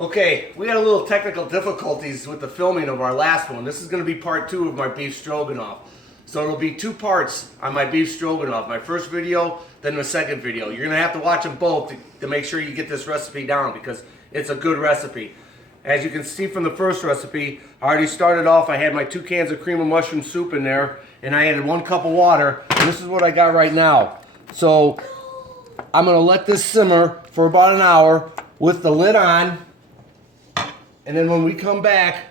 Okay, we had a little technical difficulties with the filming of our last one. This is going to be part 2 of my beef stroganoff. So it'll be 2 parts on my beef stroganoff. My first video, then the second video. You're going to have to watch them both to make sure you get this recipe down because it's a good recipe. As you can see from the first recipe, I already started off, I had my 2 cans of cream of mushroom soup in there, and I added 1 cup of water, and this is what I got right now. So I'm going to let this simmer for about an hour with the lid on, and then when we come back,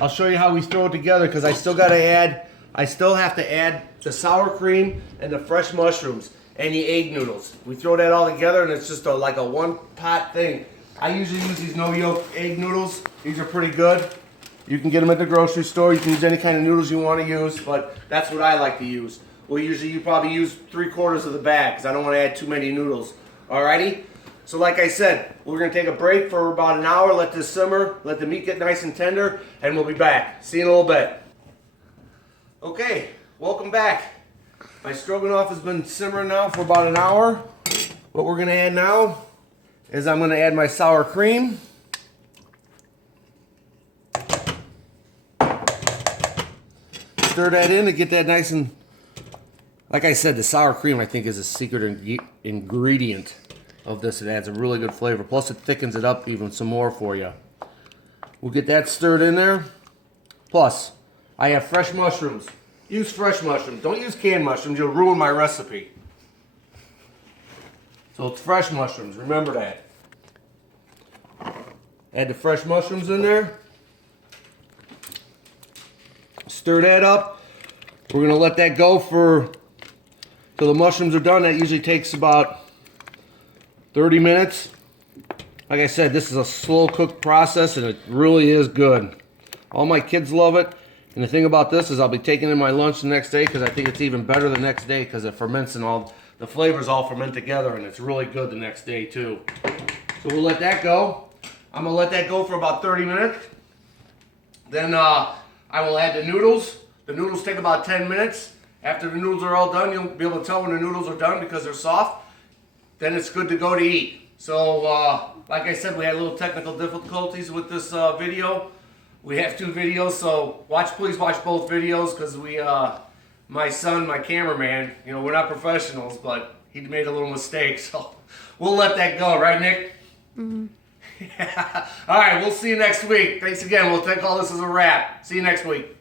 I'll show you how we throw it together because I still have to add the sour cream and the fresh mushrooms and the egg noodles. We throw that all together and it's just like a one pot thing. I usually use these no yolk egg noodles. These are pretty good. You can get them at the grocery store. You can use any kind of noodles you want to use, but that's what I like to use. Well, usually you probably use 3/4 of the bag because I don't want to add too many noodles. Alrighty? So like I said, we're going to take a break for about an hour, let this simmer, let the meat get nice and tender, and we'll be back. See you in a little bit. Okay, welcome back. My stroganoff has been simmering now for about an hour. What we're going to add now is I'm going to add my sour cream. Stir that in to get that nice and, like I said, the sour cream I think is a secret ingredient of this. It adds a really good flavor. Plus it thickens it up even some more for you. We'll get that stirred in there. Plus, I have fresh mushrooms. Use fresh mushrooms. Don't use canned mushrooms. You'll ruin my recipe. So it's fresh mushrooms. Remember that. Add the fresh mushrooms in there. Stir that up. We're going to let that go till the mushrooms are done. That usually takes about 30 minutes. Like I said, this is a slow cook process and it really is good. All my kids love it. And the thing about this is I'll be taking it in my lunch the next day because I think it's even better the next day because it ferments and all the flavors all ferment together and it's really good the next day too. So we'll let that go. I'm going to let that go for about 30 minutes. Then I will add the noodles. The noodles take about 10 minutes. After the noodles are all done, you'll be able to tell when the noodles are done because they're soft. Then it's good to go to eat. So like I said, we had a little technical difficulties with this video. We have 2 videos, so please watch both videos because my son, my cameraman, we're not professionals, but he made a little mistake, so we'll let that go, right, Nick? Mm-hmm. Yeah. All right, we'll see you next week. Thanks again. We'll take all this as a wrap. See you next week.